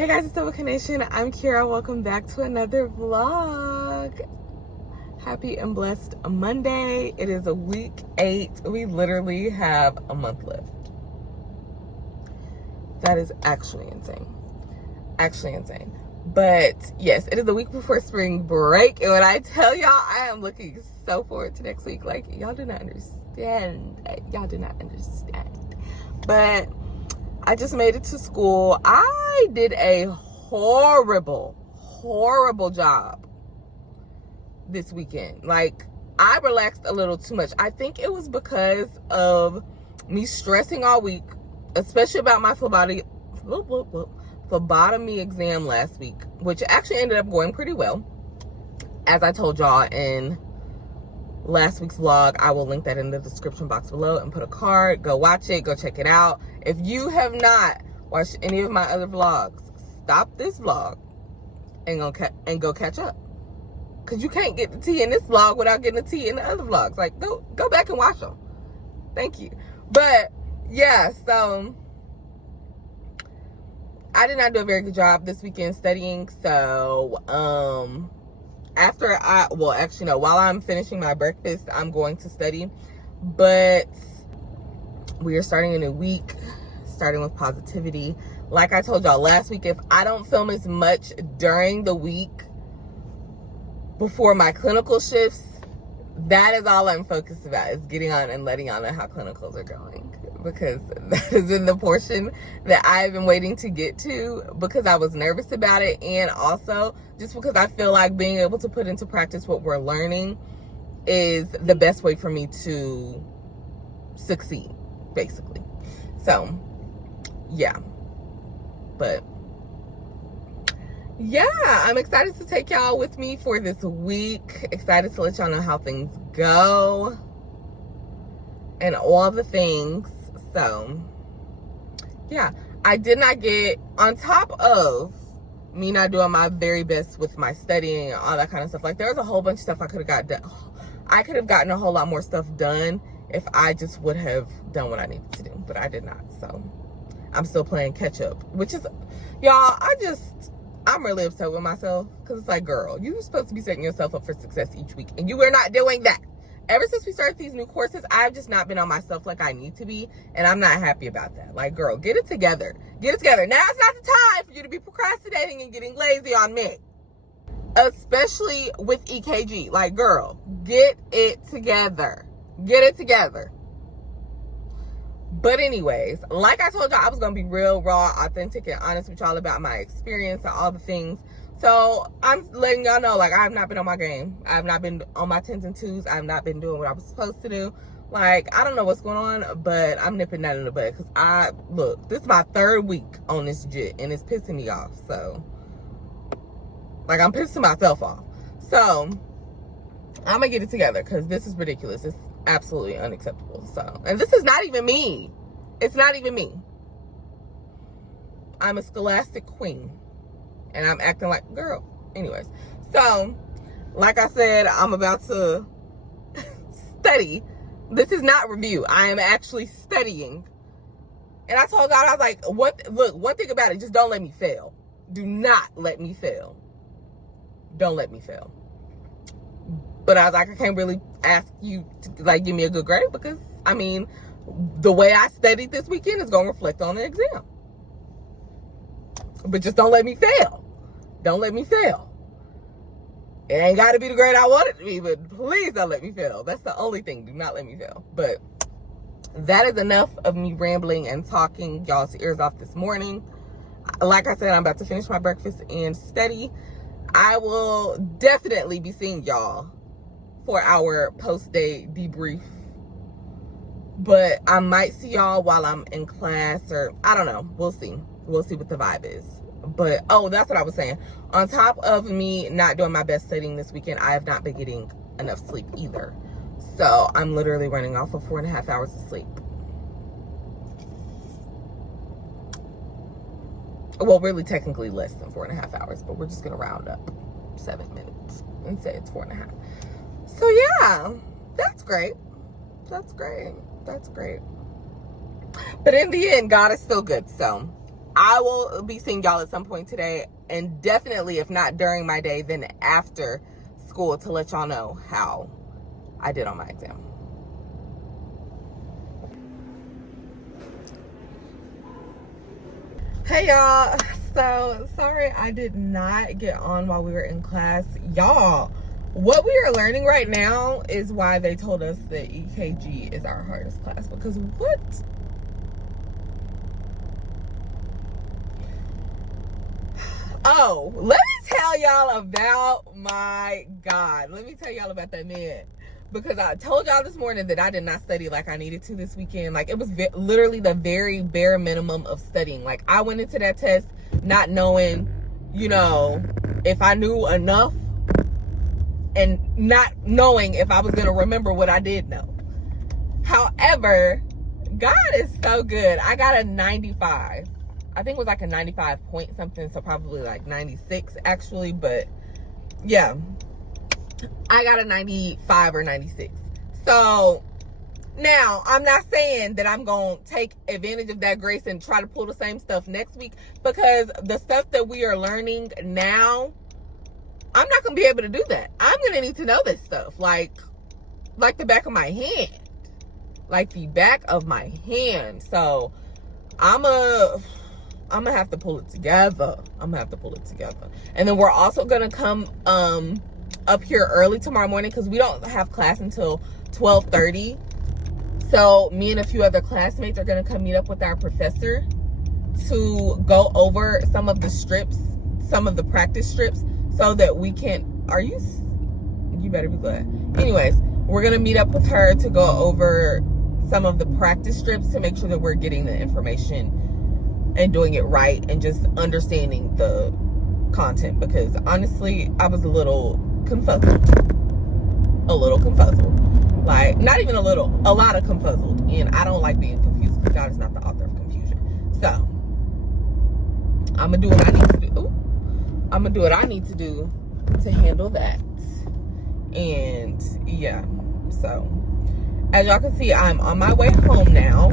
Hey guys, it's Double Nation. I'm Kira. Welcome back to another vlog. Happy and blessed Monday. It is week 8. We literally have a month left. That is actually insane. Actually insane. But yes, it is the week before spring break. And when I tell y'all, I am looking so forward to next week. Like, y'all do not understand. Y'all do not understand. But I just made it to school. I did a horrible job this weekend. Like, I relaxed a little too much. I think it was because of me stressing all week, especially about my phlebotomy exam last week, which actually ended up going pretty well. As I told y'all in last week's vlog, I will link that in the description box below and put a card. Go watch it. Go check it out. If you have not watched any of my other vlogs, stop this vlog and go catch up. Because you can't get the tea in this vlog without getting the tea in the other vlogs. Like, go back and watch them. Thank you. But, yeah, so I did not do a very good job this weekend studying. So, while I'm finishing my breakfast, I'm going to study. But we are starting a new week, starting with positivity. Like I told y'all last week, if I don't film as much during the week before my clinical shifts, that is all I'm focused about, is getting on and letting y'all know how clinicals are going. Because that is in the portion that I've been waiting to get to, because I was nervous about it, and also just because I feel like being able to put into practice what we're learning is the best way for me to succeed, basically. So, yeah. But, yeah, I'm excited to take y'all with me for this week. Excited to let y'all know how things go and all the things. So, yeah, I did not get, on top of me not doing my very best with my studying and all that kind of stuff, like, there was a whole bunch of stuff I could have got done. I could have gotten a whole lot more stuff done if I just would have done what I needed to do, but I did not. So, I'm still playing catch up, which is, y'all, I'm really upset with myself, because it's like, girl, you're supposed to be setting yourself up for success each week, and you were not doing that. Ever since we started these new courses, I've just not been on myself like I need to be, and I'm not happy about that. Like, girl, get it together. Get it together. Now is not the time for you to be procrastinating and getting lazy on me, especially with EKG. Like, girl, get it together. Get it together. But anyways, like I told y'all, I was going to be real, raw, authentic, and honest with y'all about my experience and all the things. So I'm letting y'all know, like, I have not been on my game. I have not been on my 10s and 2s. I have not been doing what I was supposed to do. Like, I don't know what's going on, but I'm nipping that in the bud. Because look, this is my 3rd week on this jit, and it's pissing me off. So, like, I'm pissing myself off. So, I'm going to get it together, because this is ridiculous. It's absolutely unacceptable. So, and this is not even me. It's not even me. I'm a scholastic queen. And I'm acting like, girl. Anyways. So, like I said, I'm about to study. This is not review. I am actually studying. And I told God, I was like, one thing about it, just don't let me fail. Do not let me fail. Don't let me fail. But I was like, I can't really ask you to, like, give me a good grade, because, I mean, the way I studied this weekend is going to reflect on the exam. But just don't let me fail. Don't let me fail. It ain't got to be the grade I want it to be, but please don't let me fail. That's the only thing. Do not let me fail. But that is enough of me rambling and talking y'all's ears off this morning. Like I said, I'm about to finish my breakfast and study. I will definitely be seeing y'all for our post-day debrief. But I might see y'all while I'm in class, or I don't know. We'll see. We'll see what the vibe is. But, oh, that's what I was saying. On top of me not doing my best studying this weekend, I have not been getting enough sleep either. So, I'm literally running off of 4.5 hours of sleep. Well, really, technically less than 4.5 hours, but we're just going to round up 7 minutes and say it's 4.5. So, yeah, that's great. That's great. That's great. But in the end, God is still good. So, I will be seeing y'all at some point today, and definitely, if not during my day, then after school, to let y'all know how I did on my exam. Hey y'all, so sorry I did not get on while we were in class. Y'all, what we are learning right now is why they told us that EKG is our hardest class, because what? Oh, let me tell y'all about my God. Let me tell y'all about that man. Because I told y'all this morning that I did not study like I needed to this weekend. Like, it was literally the very bare minimum of studying. Like, I went into that test not knowing, you know, if I knew enough, and not knowing if I was going to remember what I did know. However, God is so good. I got a 95. I think it was like a 95 point something, so probably like 96 actually, but yeah. I got a 95 or 96. So now I'm not saying that I'm going to take advantage of that grace and try to pull the same stuff next week, because the stuff that we are learning now, I'm not going to be able to do that. I'm going to need to know this stuff like the back of my hand, like the back of my hand. So I'm gonna have to pull it together. And then we're also gonna come up here early tomorrow morning, because we don't have class until 12:30. So me and a few other classmates are gonna come meet up with our professor to go over some of the practice strips, so that we can, you better be glad. Anyways, we're gonna meet up with her to go over some of the practice strips to make sure that we're getting the information and doing it right, and just understanding the content, because honestly, I was a little confuzzled. Like, not even a lot of confuzzled. And I don't like being confused, because God is not the author of confusion. So I'm gonna do what I need to do. I'm gonna do what I need to do to handle that. And yeah, so as y'all can see, I'm on my way home now.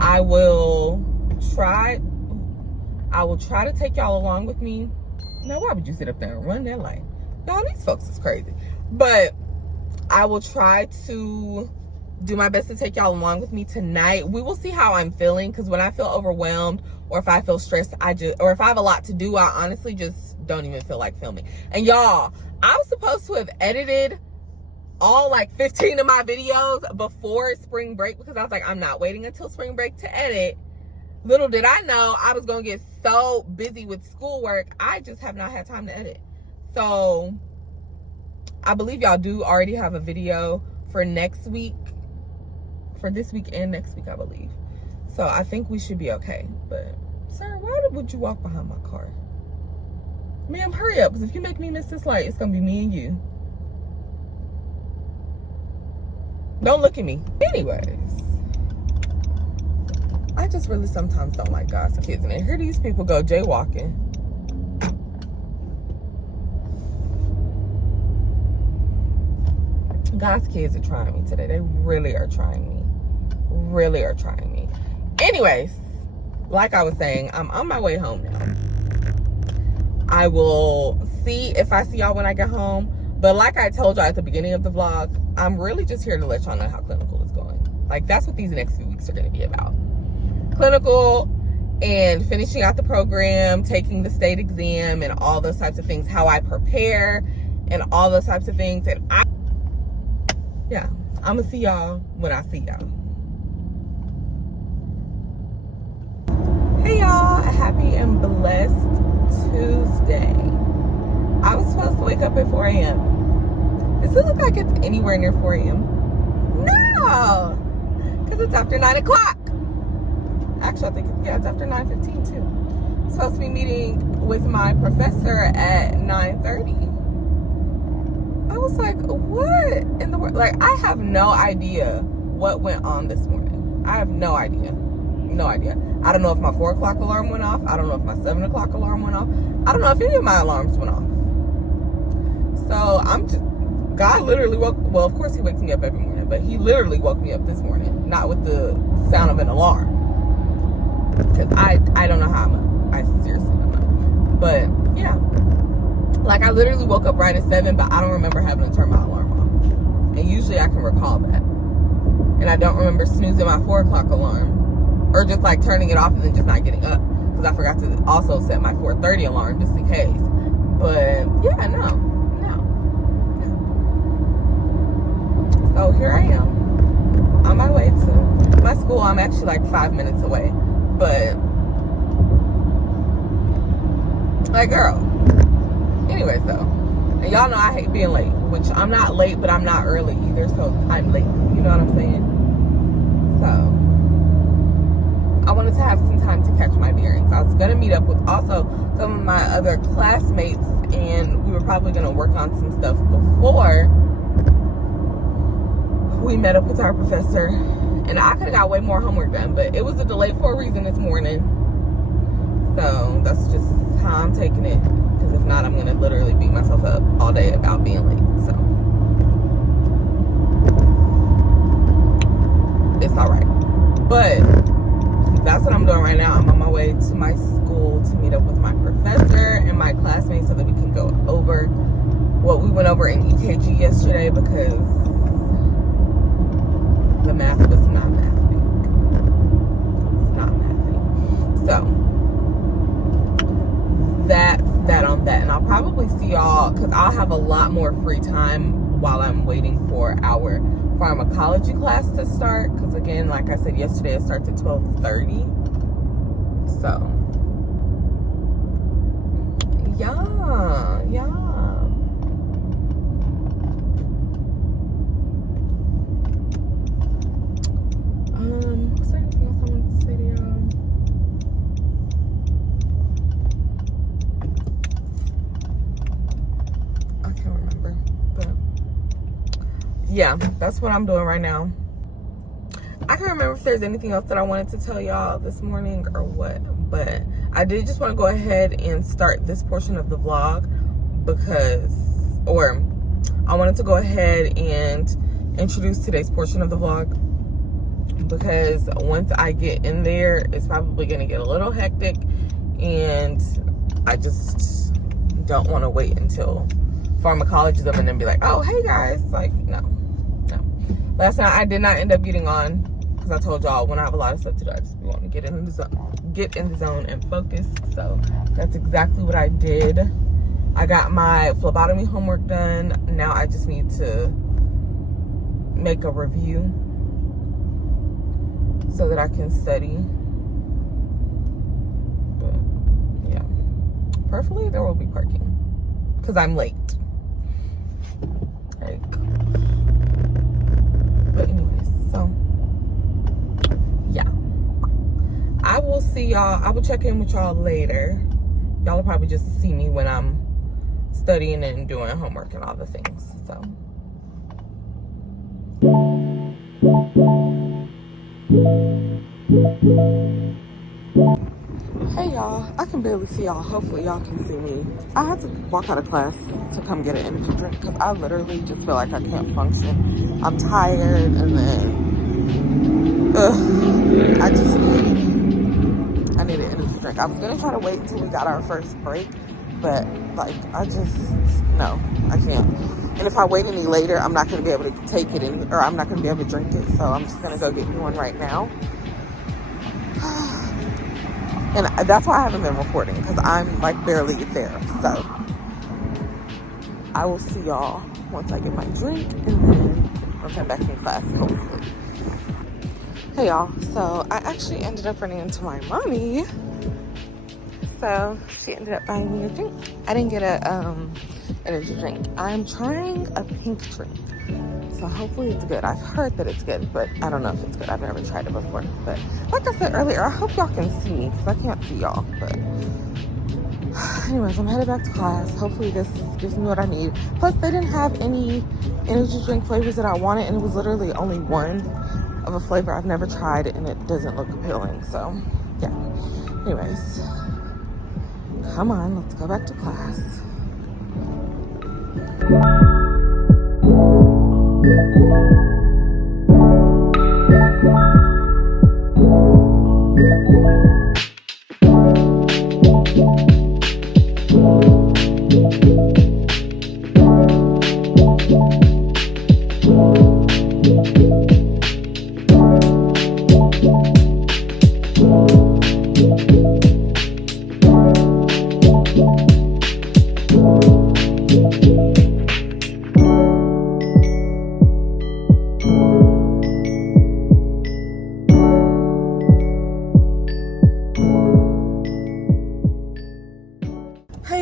I will try to take y'all along with me. Now, why would you sit up there and run that light? Y'all, these folks is crazy. But I will try to do my best to take y'all along with me tonight. We will see how I'm feeling, because when I feel overwhelmed, or if I feel stressed, or if I have a lot to do, I honestly just don't even feel like filming. And y'all, I was supposed to have edited all like 15 of my videos before spring break, because I was like, I'm not waiting until spring break to edit. Little did I know I was gonna get so busy with schoolwork, I just have not had time to edit. So I believe y'all do already have a video for next week, for this week and next week, I believe. So I think we should be okay. But sir, why would you walk behind my car? Ma'am, hurry up, because if you make me miss this light, it's gonna be me and you. Don't look at me. Anyways, I just really sometimes don't like God's kids. And I hear these people go jaywalking. God's kids are trying me today. They really are trying me. Really are trying me. Anyways, like I was saying, I'm on my way home now. I will see if I see y'all when I get home. But like I told y'all at the beginning of the vlog, I'm really just here to let y'all know how clinical is going. Like, that's what these next few weeks are going to be about. Clinical and finishing out the program, taking the state exam and all those types of things, how I prepare and all those types of things. And I'm going to see y'all when I see y'all. Hey y'all, happy and blessed Tuesday. I was supposed to wake up at 4 a.m. Does it look like it's anywhere near 4 a.m.? No, because it's after 9 o'clock. Actually, I think, it's after 9:15 too. I'm supposed to be meeting with my professor at 9:30. I was like, what in the world? Like, I have no idea what went on this morning. I have no idea. No idea. I don't know if my 4 o'clock alarm went off. I don't know if my 7 o'clock alarm went off. I don't know if any of my alarms went off. So God literally well, of course he wakes me up every morning, but he literally woke me up this morning, not with the sound of an alarm. because I don't know how I'm up. I seriously don't know. But yeah, like I literally woke up right at 7, but I don't remember having to turn my alarm off. And usually I can recall that. And I don't remember snoozing my 4 o'clock alarm, or just like turning it off and then just not getting up, because I forgot to also set my 4:30 alarm just in case. But yeah, no. So here I am on my way to my school. I'm actually like 5 minutes away, but like, girl. Anyways, though, and y'all know I hate being late, which I'm not late, but I'm not early either, so I'm late. You know what I'm saying? So I wanted to have some time to catch my bearings. I was gonna meet up with also some of my other classmates, and we were probably gonna work on some stuff before we met up with our professor. And I could have got way more homework done, but it was a delay for a reason this morning. So that's just how I'm taking it. Because if not, I'm gonna literally beat myself up all day about being late. So it's all right. But that's what I'm doing right now. I'm on my way to my school to meet up with my professor and my classmates so that we can go over what we went over in EKG yesterday, because the math was not mathing. It's not mathing. So that's that on that. And I'll probably see y'all, because I'll have a lot more free time while I'm waiting for our pharmacology class to start. Because again, like I said yesterday, it starts at 12:30. So yeah. Was there anything else I wanted to say to y'all? I can't remember, but yeah, that's what I'm doing right now. I can't remember if there's anything else that I wanted to tell y'all this morning or what, but I did just want to go ahead and start this portion of the vlog I wanted to go ahead and introduce today's portion of the vlog, because once I get in there, it's probably going to get a little hectic, and I just don't want to wait until pharmacology up and then be like, oh, hey guys, like, no. Last night I did not end up getting on, because I told y'all when I have a lot of stuff to do, I just want to get in the zone and focus. So that's exactly what I did. I got my phlebotomy homework done. Now I just need to make a review so that I can study. But yeah, preferably there will be parking, because I'm late. But anyways, so yeah, I will see y'all. I will check in with y'all later. Y'all will probably just see me when I'm studying and doing homework and all the things. So hey y'all, I can barely see y'all. Hopefully y'all can see me. I had to walk out of class to come get an energy drink, because I literally just feel like I can't function. I'm tired, and then I need an energy drink. I was gonna try to wait until we got our first break, but like I can't. And if I wait any later, I'm not gonna be able to take it or I'm not gonna be able to drink it. So I'm just gonna go get me one right now. And that's why I haven't been recording, because I'm like barely there. So I will see y'all once I get my drink, and then I'll come back in class, hopefully. Hey y'all, so I actually ended up running into my mommy. So she ended up buying me a drink. I didn't get a energy drink. I'm trying a pink drink. So hopefully it's good. I've heard that it's good, but I don't know if it's good. I've never tried it before. But like I said earlier, I hope y'all can see me, because I can't see y'all. But anyways, I'm headed back to class. Hopefully this gives me what I need. Plus, they didn't have any energy drink flavors that I wanted, and it was literally only one of a flavor I've never tried, and it doesn't look appealing. So yeah. Anyways, come on, let's go back to class.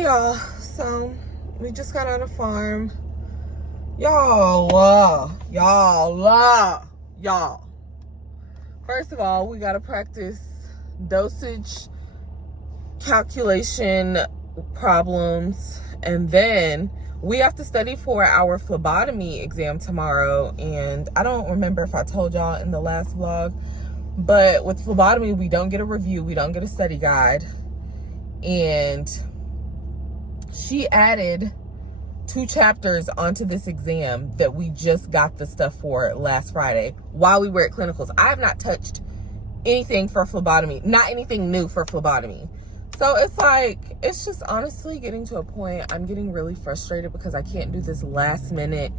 y'all, so we just got on a farm. Y'all. First of all, we gotta practice dosage calculation problems, and then we have to study for our phlebotomy exam tomorrow. And I don't remember if I told y'all in the last vlog, but with phlebotomy, we don't get a review, we don't get a study guide. And she added 2 chapters onto this exam that we just got the stuff for last Friday while we were at clinicals. I have not touched anything for phlebotomy, not anything new for phlebotomy. So it's like, it's just honestly getting to a point, I'm getting really frustrated because I can't do this last minute,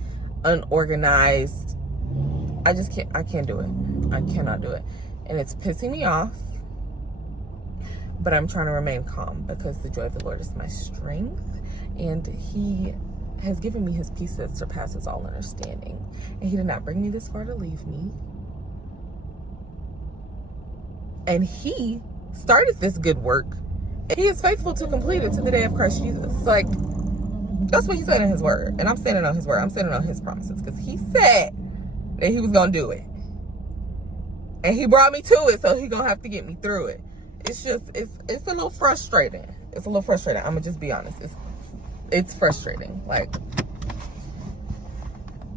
unorganized. I can't do it. I cannot do it. And it's pissing me off, but I'm trying to remain calm because the joy of the Lord is my strength, and he has given me his peace that surpasses all understanding. And he did not bring me this far to leave me. And he started this good work. And he is faithful to complete it to the day of Christ Jesus. Like, that's what he said in his word. And I'm standing on his word. I'm standing on his promises. Because he said that he was going to do it. And he brought me to it. So he's going to have to get me through it. It's just, it's a little frustrating. It's a little frustrating. I'm going to just be honest. It's frustrating. Like,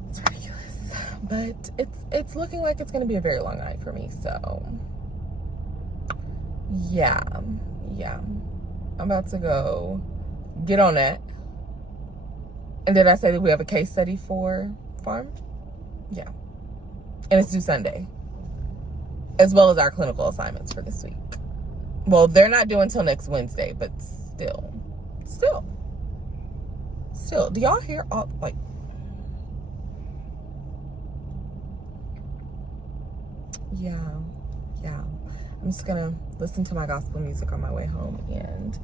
it's ridiculous. But it's looking like it's going to be a very long night for me. So, yeah. I'm about to go get on that. And did I say that we have a case study for farm? Yeah. And it's due Sunday. As well as our clinical assignments for this week. Well, they're not due until next Wednesday, but still. Do y'all hear all, like, yeah. I'm just gonna listen to my gospel music on my way home and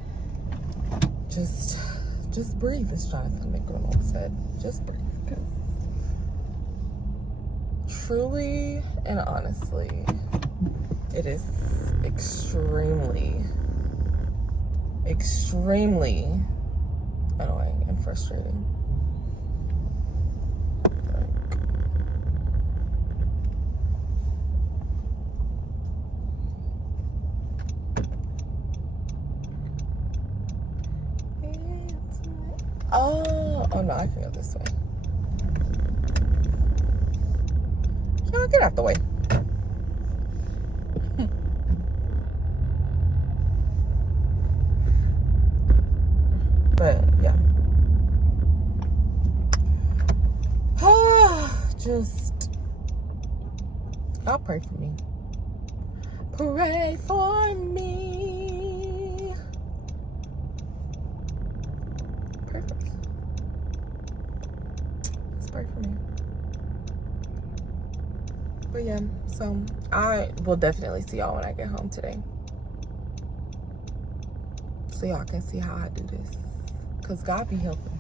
just breathe, as Jonathan McDonald said. Just breathe. Truly and honestly, it is extremely annoying and frustrating. Oh no, I can go this way. Y'all get out the way. But yeah. Just, y'all pray for me. Pray for me. Perfect. Just pray for me. But yeah, so I will definitely see y'all when I get home today. So y'all can see how I do this. Because God be helping.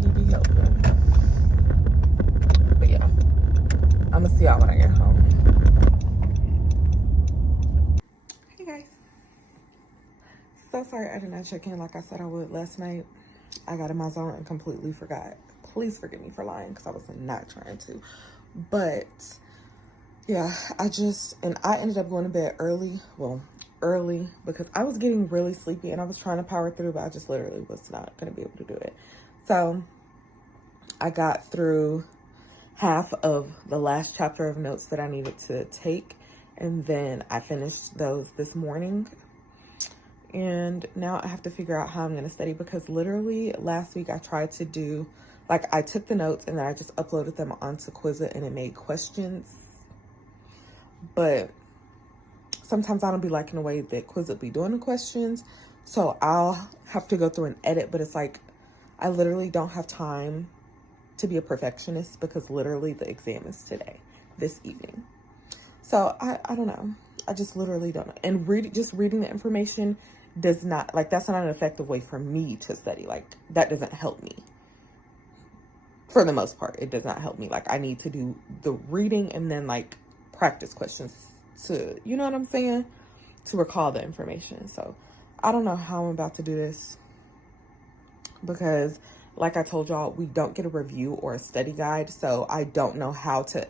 He be helping. But yeah, I'm going to see y'all when I get home. Hey guys. So sorry I did not check in like I said I would last night. I got in my zone and completely forgot. Please forgive me for lying because I was not trying to. But yeah, I ended up going to bed early. Well, early because I was getting really sleepy and I was trying to power through, but I just literally was not going to be able to do it. So I got through half of the last chapter of notes that I needed to take, and then I finished those this morning. And now I have to figure out how I'm going to study, because literally last week I tried to do, like, I took the notes and then I just uploaded them onto Quizlet and it made questions. But sometimes I don't be liking the way that Quizlet be doing the questions. So I'll have to go through and edit, but it's like, I literally don't have time to be a perfectionist because literally the exam is today, this evening. So I don't know. I just literally don't know. And reading the information does not, like, that's not an effective way for me to study. Like, that doesn't help me. For the most part, it does not help me. Like, I need to do the reading and then, like, practice questions to, you know what I'm saying? to recall the information. So I don't know how I'm about to do this, because like I told y'all, we don't get a review or a study guide. So I don't know how to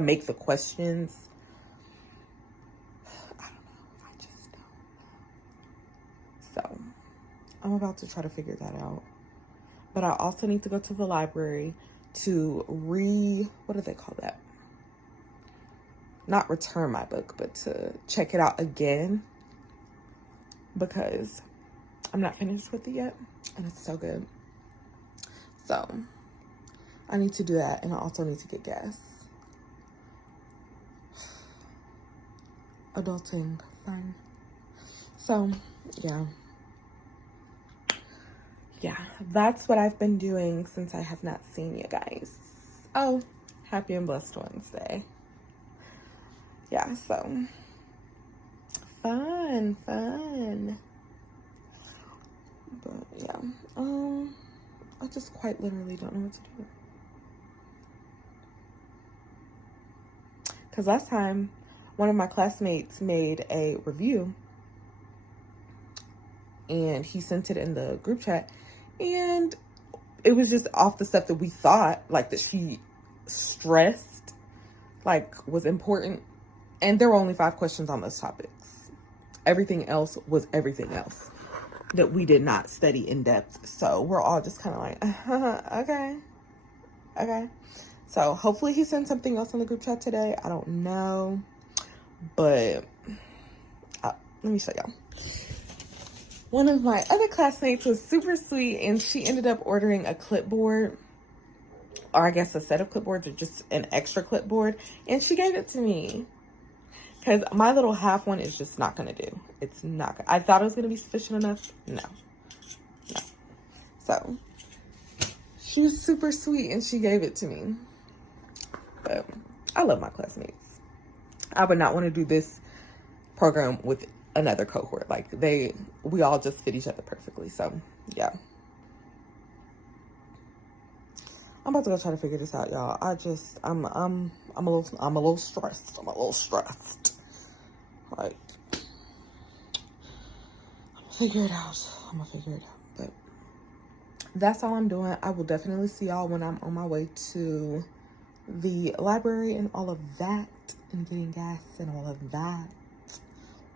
make the questions. I don't know. I just don't know. So I'm about to try to figure that out. But I also need to go to the library to what do they call that? Not return my book, but to check it out again, because I'm not finished with it yet, and it's so good. So I need to do that, and I also need to get gas. Adulting, fun. So yeah, that's what I've been doing since I have not seen you guys. Oh, happy and blessed Wednesday. Yeah, so fun. But yeah, I just quite literally don't know what to do. Because last time, one of my classmates made a review, and he sent it in the group chat, and it was just off the stuff that we thought, like, that she stressed, like, was important. And there were only 5 questions on those topics. Everything else was everything else that we did not study in depth. So we're all just kind of like, okay. So hopefully he sent something else in the group chat today. I don't know. But let me show y'all. One of my other classmates was super sweet, and she ended up ordering a clipboard, or I guess a set of clipboards, or just an extra clipboard, and she gave it to me. Because my little half one is just not going to do. It's not. I thought it was going to be sufficient enough. No. So, she was super sweet, and she gave it to me. But I love my classmates. I would not want to do this program with another cohort. Like, we all just fit each other perfectly. So, yeah. I'm about to go try to figure this out, y'all. I'm a little stressed. Like, I'm gonna figure it out. But that's all I'm doing. I will definitely see y'all when I'm on my way to the library and all of that, and getting gas and all of that.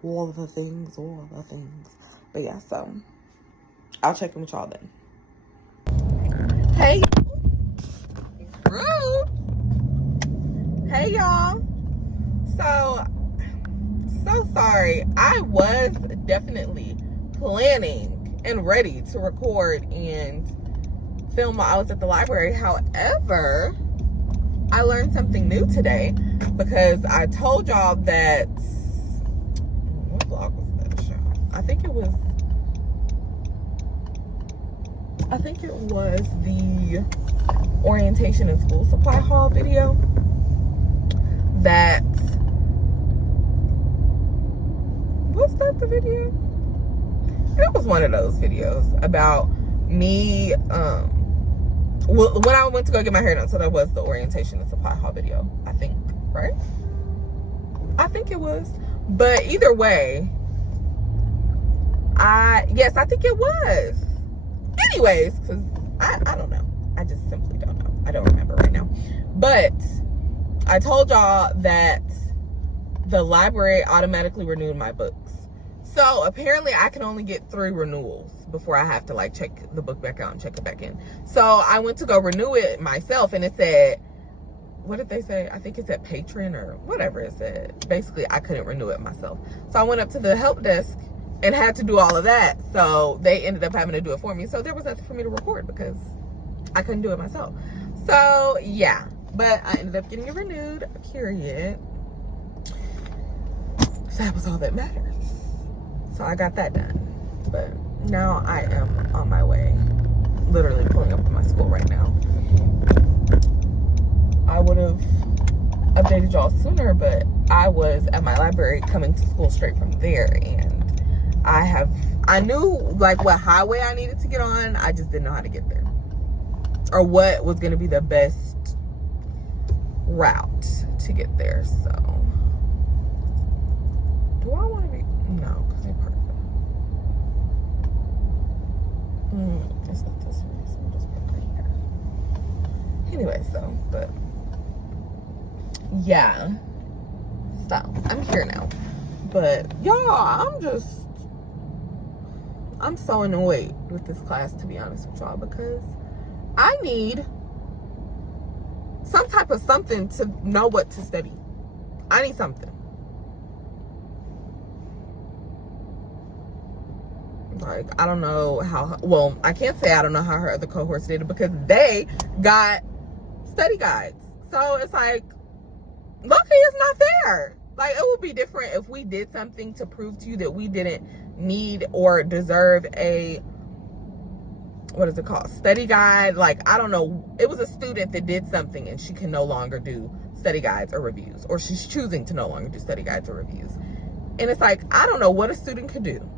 All the things. But yeah, so I'll check in with y'all then. Hey. Rude. Hey y'all. So sorry. I was definitely planning and ready to record and film while I was at the library. However, I learned something new today, because I told y'all that, what vlog was that show? I think it was the orientation and school supply haul video. Was that the video? It was one of those videos about me, when I went to go get my hair done. So that was the orientation and supply haul video, I think, right? I think it was. But either way, yes, I think it was. Anyways, because I don't know. I just simply don't know. I don't remember right now. But I told y'all that the library automatically renewed my books. So apparently I can only get 3 renewals before I have to like check the book back out and check it back in. So I went to go renew it myself, and it said, what did they say? I think it said patron or whatever it said. Basically, I couldn't renew it myself. So I went up to the help desk and had to do all of that. So they ended up having to do it for me. So there was nothing for me to record because I couldn't do it myself. So yeah, but I ended up getting it renewed, period. So that was all that matters. So I got that done. But now I am on my way. Literally pulling up to my school right now. I would have updated y'all sooner, but I was at my library coming to school straight from there, and I knew like what highway I needed to get on. I just didn't know how to get there, or what was going to be the best route to get there. So Do I want to be? No, because they parked there. It's not this way, so we'll just park right here. Anyway, so, but yeah. So, I'm here now. But, y'all, I'm so annoyed with this class, to be honest with y'all, because I need some type of something to know what to study. I need something. Like, I don't know how, well, I can't say I don't know how her other cohorts did it because they got study guides. So it's like, lucky it's not there. Like, it would be different if we did something to prove to you that we didn't need or deserve a, what is it called? Study guide. Like, I don't know. It was a student that did something and she can no longer do study guides or reviews, or she's choosing to no longer do study guides or reviews. And it's like, I don't know what a student could do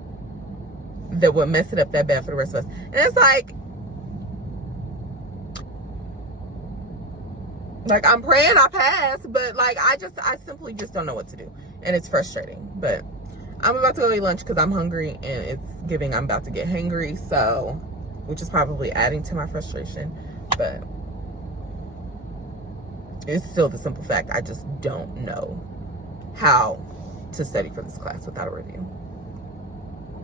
that would mess it up that bad for the rest of us. And it's like I'm praying I pass, but like, I simply just don't know what to do. And it's frustrating, but I'm about to go eat lunch because I'm hungry and it's giving I'm about to get hangry. So, which is probably adding to my frustration, but it's still the simple fact I just don't know how to study for this class without a review.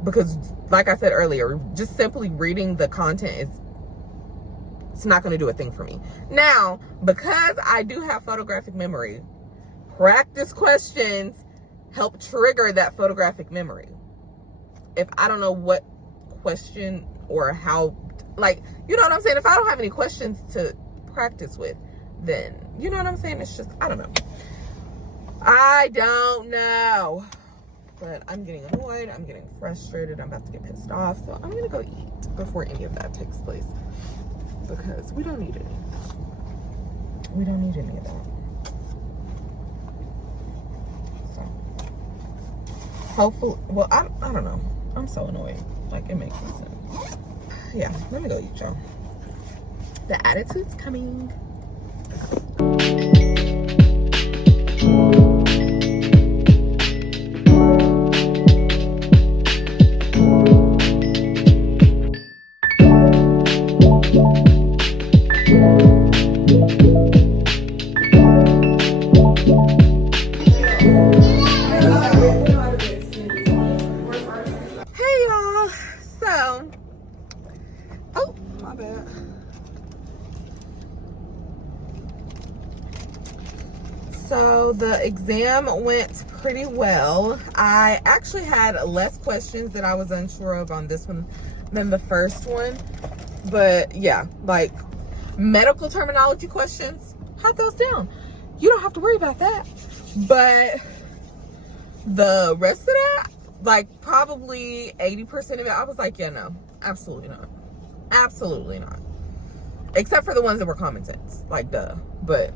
Because like I said earlier, just simply reading the content it's not going to do a thing for me. Now, because I do have photographic memory, practice questions help trigger that photographic memory. If I don't know what question or how, like, you know what I'm saying? If I don't have any questions to practice with, then, you know what I'm saying? It's just, I don't know. I don't know. But I'm getting annoyed. I'm getting frustrated. I'm about to get pissed off. So I'm going to go eat before any of that takes place. Because we don't need any of that. We don't need any of that. So, hopefully, well, I don't know. I'm so annoyed. Like, it makes no sense. Yeah, let me go eat, y'all. The attitude's coming. So the exam went pretty well. I actually had less questions that I was unsure of on this one than the first one. But yeah, like medical terminology questions, have those down. You don't have to worry about that. But the rest of that, like probably 80% of it, I was like, yeah, no, absolutely not. Absolutely not. Except for the ones that were common sense, like duh. But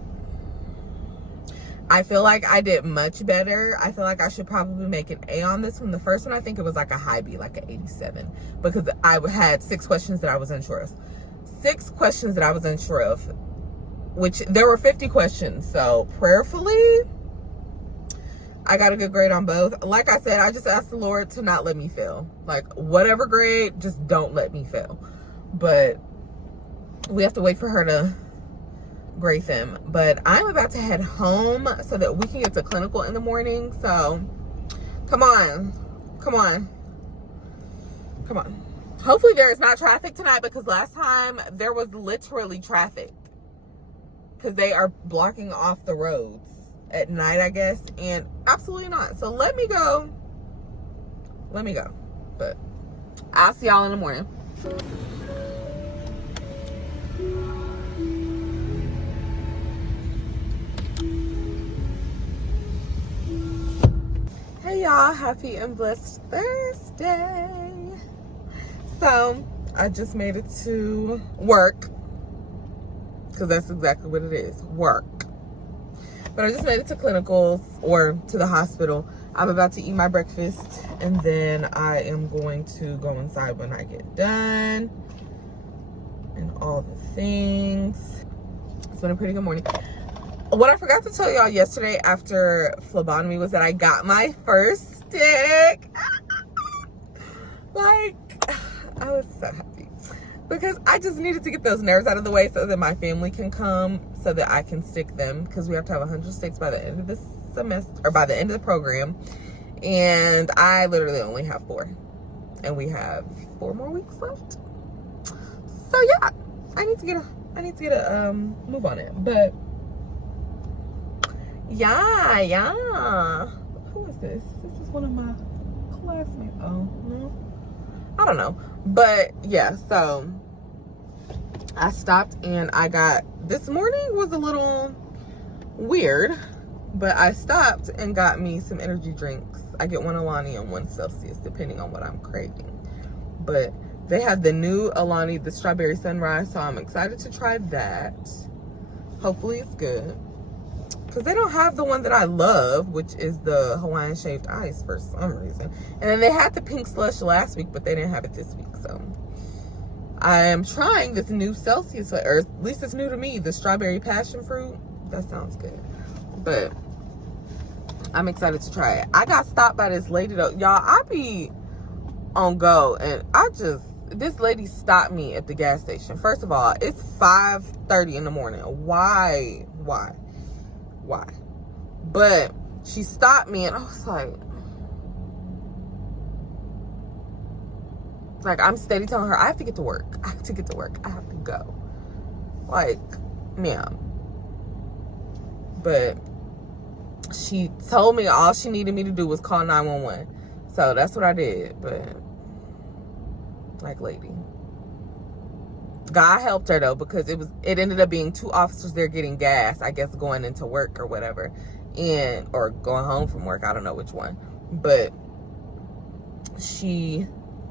I feel like I did much better. I feel like I should probably make an A on this one. The first one, I think it was like a high B, like an 87. Because I had 6 questions that I was unsure of. 6 questions that I was unsure of. Which, there were 50 questions. So, prayerfully, I got a good grade on both. Like I said, I just asked the Lord to not let me fail. Like, whatever grade, just don't let me fail. But we have to wait for her to grade them. But I'm about to head home so that we can get to clinical in the morning. So come on, come on, come on. Hopefully there is not traffic tonight, because last time there was literally traffic because they are blocking off the roads at night, I guess. And absolutely not. So let me go, but I'll see y'all in the morning. Hey y'all, happy and blessed Thursday. So I just made it to work, because that's exactly what it is, work. But I just made it to clinicals, or to the hospital. I'm about to eat my breakfast, and then I am going to go inside when I get done and all the things. It's been a pretty good morning. What I forgot to tell y'all yesterday after phlebotomy was that I got my first lipstick. Like, I was so happy because I just needed to get those nerves out of the way so that my family can come, so that I can stick them, because we have to have 100 sticks by the end of the semester, or by the end of the program, and I literally only have 4, and we have 4 more weeks left. So yeah, I need to get a move on it. But yeah. Who is this? This is one of my classmates. Oh no, I don't know. But yeah, so I stopped and I got, this morning was a little weird, but I stopped and got me some energy drinks. I get 1 Alani and 1 Celsius depending on what I'm craving. But they have the new Alani, the Strawberry Sunrise, so I'm excited to try that. Hopefully it's good, because they don't have the one that I love, which is the Hawaiian Shaved Ice for some reason. And then they had the pink slush last week, but they didn't have it this week. So I am trying this new Celsius, or at least it's new to me, the Strawberry Passion Fruit. That sounds good. But I'm excited to try it. I got stopped by this lady though. Y'all, I be on go, and this lady stopped me at the gas station. First of all, it's 5:30 in the morning. Why? But she stopped me, and I was like, I'm steady telling her, I have to get to work. I have to go. Like, ma'am. But she told me all she needed me to do was call 911. So that's what I did. But, like, lady, God helped her though, because it ended up being 2 officers there getting gas, I guess, going into work or whatever, or going home from work. I don't know which one. But she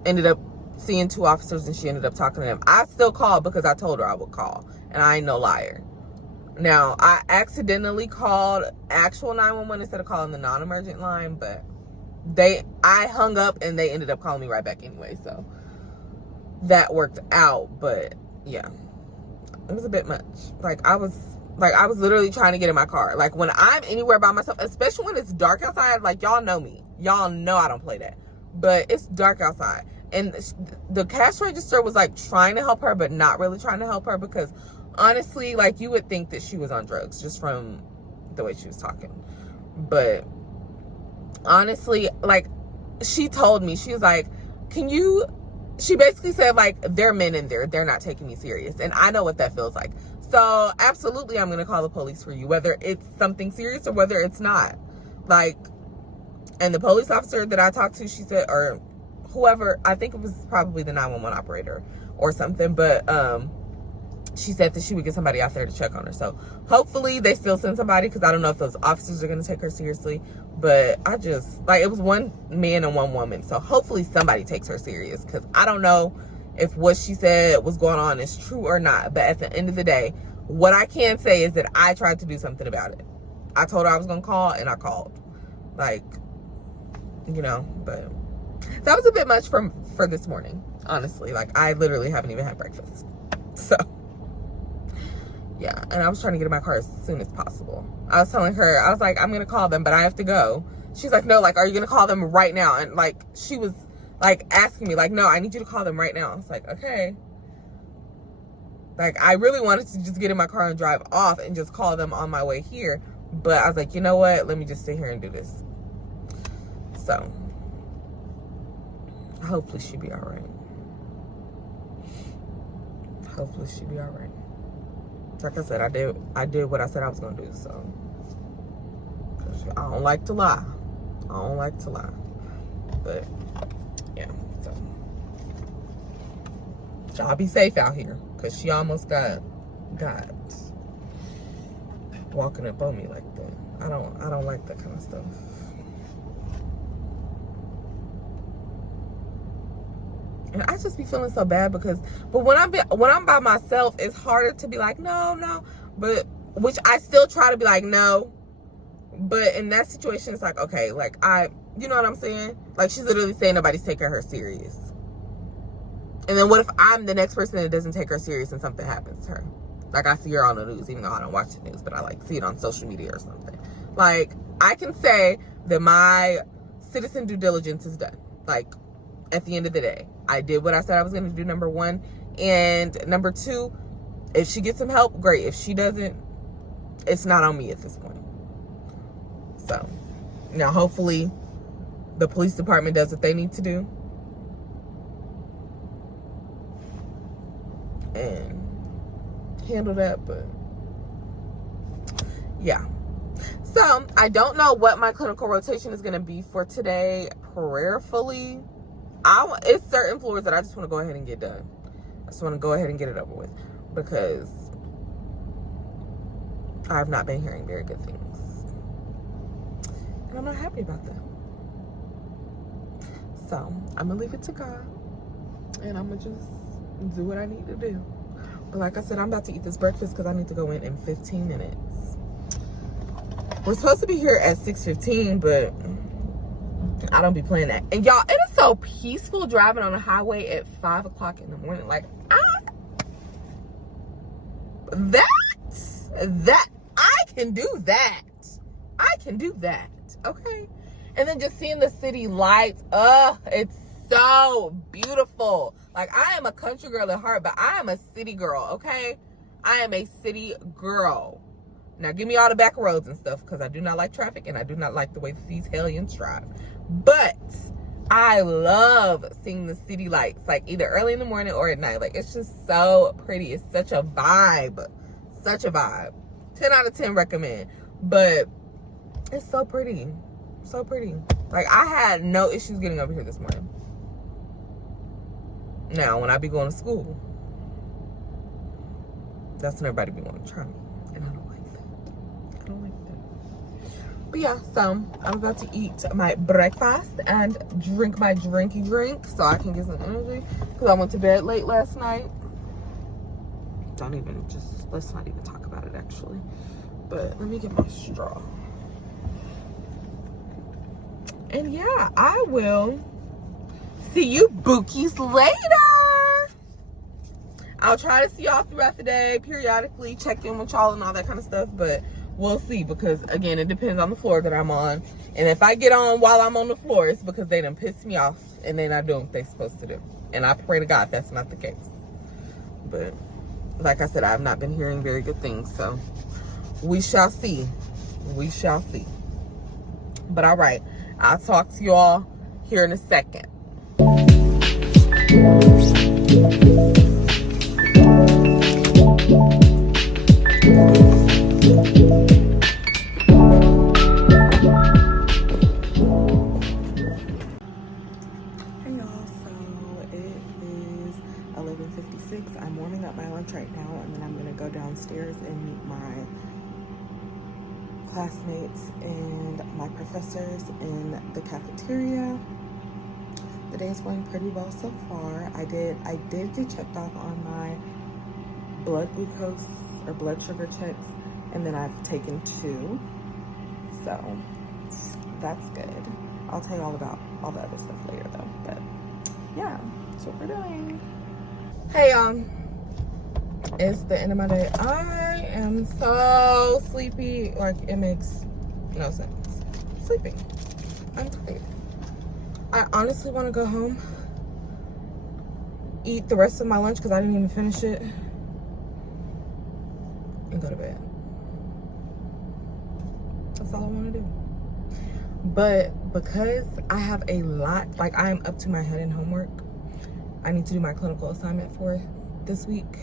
ended up seeing 2 officers, and she ended up talking to them. I still called because I told her I would call, and I ain't no liar. Now, I accidentally called actual 911 instead of calling the non-emergent line, but I hung up and they ended up calling me right back anyway, so that worked out. But yeah, it was a bit much. I was literally trying to get in my car. Like, when I'm anywhere by myself, especially when it's dark outside, like, y'all know me. Y'all know I don't play that. But it's dark outside. And the cash register was, like, trying to help her, but not really trying to help her, because honestly, like, you would think that she was on drugs just from the way she was talking. But honestly, like, she told me, she was like, she basically said, like, there are men in there, they're not taking me serious. And I know what that feels like. So absolutely, I'm going to call the police for you, whether it's something serious or whether it's not. Like, and the police officer that I talked to, she said, or whoever, I think it was probably the 911 operator or something, but she said that she would get somebody out there to check on her. So hopefully they still send somebody, because I don't know if those officers are going to take her seriously. But I just, like, it was 1 man and 1 woman. So hopefully somebody takes her serious, because I don't know if what she said was going on is true or not. But at the end of the day, what I can say is that I tried to do something about it. I told her I was going to call, and I called. Like, you know, but that was a bit much for this morning, honestly. Like, I literally haven't even had breakfast. So yeah, and I was trying to get in my car as soon as possible. I was telling her, I was like, I'm gonna call them, but I have to go. She's like, no, like, are you gonna call them right now? And, like, she was, like, asking me, like, no, I need you to call them right now. I was like, okay. Like, I really wanted to just get in my car and drive off and just call them on my way here. But I was like, you know what? Let me just sit here and do this. So hopefully she'll be all right. Hopefully she'll be all right. Like I said, I did what I said I was gonna do. So, 'cause I don't like to lie. But yeah, so y'all be safe out here, because she almost got walking up on me like that. I don't like that kind of stuff. And I just be feeling so bad, but when I'm by myself, it's harder to be like, no, but, which I still try to be like, no. But in that situation, it's like, okay, like, you know what I'm saying? Like, she's literally saying nobody's taking her serious. And then what if I'm the next person that doesn't take her serious and something happens to her? Like, I see her on the news, even though I don't watch the news, but I, like, see it on social media or something. Like, I can say that my citizen due diligence is done. Like, at the end of the day, I did what I said I was going to do, number one. And number two, if she gets some help, great. If she doesn't, it's not on me at this point. So, now hopefully the police department does what they need to do. And handle that, but yeah. So, I don't know what my clinical rotation is going to be for today. Prayerfully, it's certain floors that I just want to go ahead and get done. I just want to go ahead and get it over with, because I've not been hearing very good things. And I'm not happy about that. So, I'm going to leave it to God. And I'm going to just do what I need to do. But like I said, I'm about to eat this breakfast because I need to go in 15 minutes. We're supposed to be here at 6:15, but I don't be playing that. And y'all, it is so peaceful driving on the highway at 5 o'clock in the morning. Like, that I can do that. I can do that. Okay. And then just seeing the city lights. It's so beautiful. Like, I am a country girl at heart, but I am a city girl. Okay. I am a city girl. Now, give me all the back roads and stuff, because I do not like traffic, and I do not like the way these hellions drive. But I love seeing the city lights, like either early in the morning or at night. Like, it's just so pretty. It's such a vibe. Such a vibe. 10 out of 10 recommend. But it's so pretty. So pretty. Like, I had no issues getting over here this morning. Now, when I be going to school, that's when everybody be wanting to try me. And I don't like that. I don't like that. But yeah, so I'm about to eat my breakfast and drink my drinky drink so I can get some energy. Because I went to bed late last night. Let's not even talk about it actually. But let me get my straw. And yeah, I will see you bookies later. I'll try to see y'all throughout the day, periodically check in with y'all and all that kind of stuff, but we'll see, because again, it depends on the floor that I'm on. And if I get on while I'm on the floor, it's because they done pissed me off and they're not doing what they're supposed to do. And I pray to God that's not the case. But like I said, I've not been hearing very good things, so we shall see. We shall see. But all right, I'll talk to y'all here in a second. I'm warming up my lunch right now, and then I'm going to go downstairs and meet my classmates and my professors in the cafeteria. The day is going pretty well so far. I did get checked off on my blood glucose or blood sugar checks, and then I've taken 2, so that's good. I'll tell you all about all the other stuff later though, but yeah, that's what we're doing. Hey it's the end of my day. I am so sleepy, like it makes no sense. Sleeping. I'm tired. I honestly want to go home, eat the rest of my lunch because I didn't even finish it, and go to bed. That's all I want to do. But because I have a lot, like I am up to my head in homework, I need to do my clinical assignment for this week.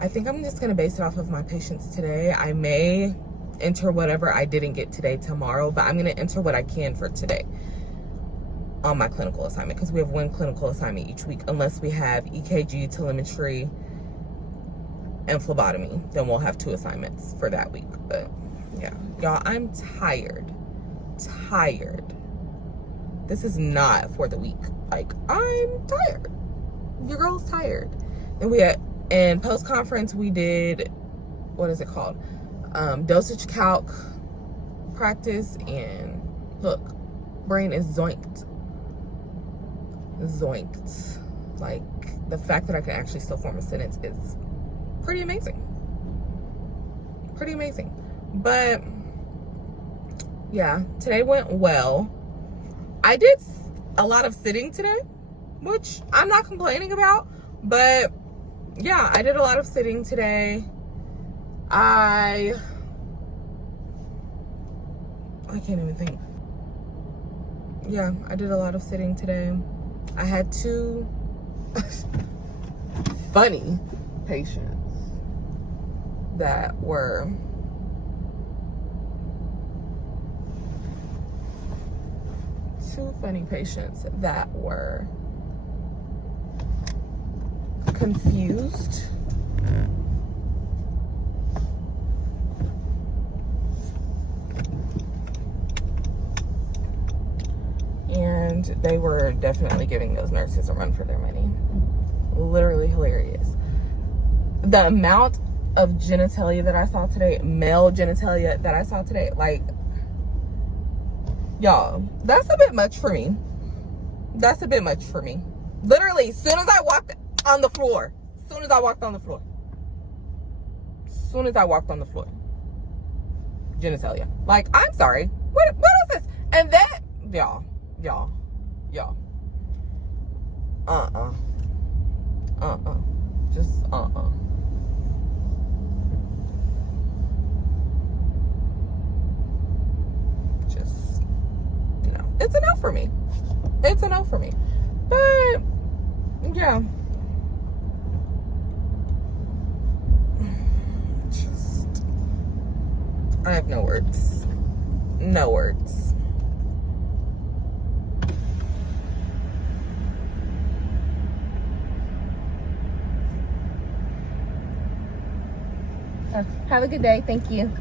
I think I'm just going to base it off of my patients today. I may enter whatever I didn't get today tomorrow, but I'm going to enter what I can for today on my clinical assignment, because we have 1 clinical assignment each week, unless we have EKG, telemetry, and phlebotomy. Then we'll have 2 assignments for that week. But yeah, y'all, I'm tired. This is not for the week. Like, I'm tired. Your girl's tired. And we had, in post-conference, we did, what is it called? Dosage calc practice, and look, brain is zoinked. Like, the fact that I can actually still form a sentence is pretty amazing. But yeah, today went well. I did a lot of sitting today, which I'm not complaining about, but yeah, I did a lot of sitting today. I can't even think. Yeah, I did a lot of sitting today. I had 2 funny patients that were confused. And they were definitely giving those nurses a run for their money. Literally hilarious. The amount of genitalia that I saw today, male genitalia that I saw today, like, y'all, that's a bit much for me. That's a bit much for me. Literally, as soon as I walked on the floor, genitalia. Like, I'm sorry. What is this? And that, y'all. Just Just, no. It's a no for me. It's a no for me. But, yeah. Just, I have no words. No words. Have a good day. Thank you.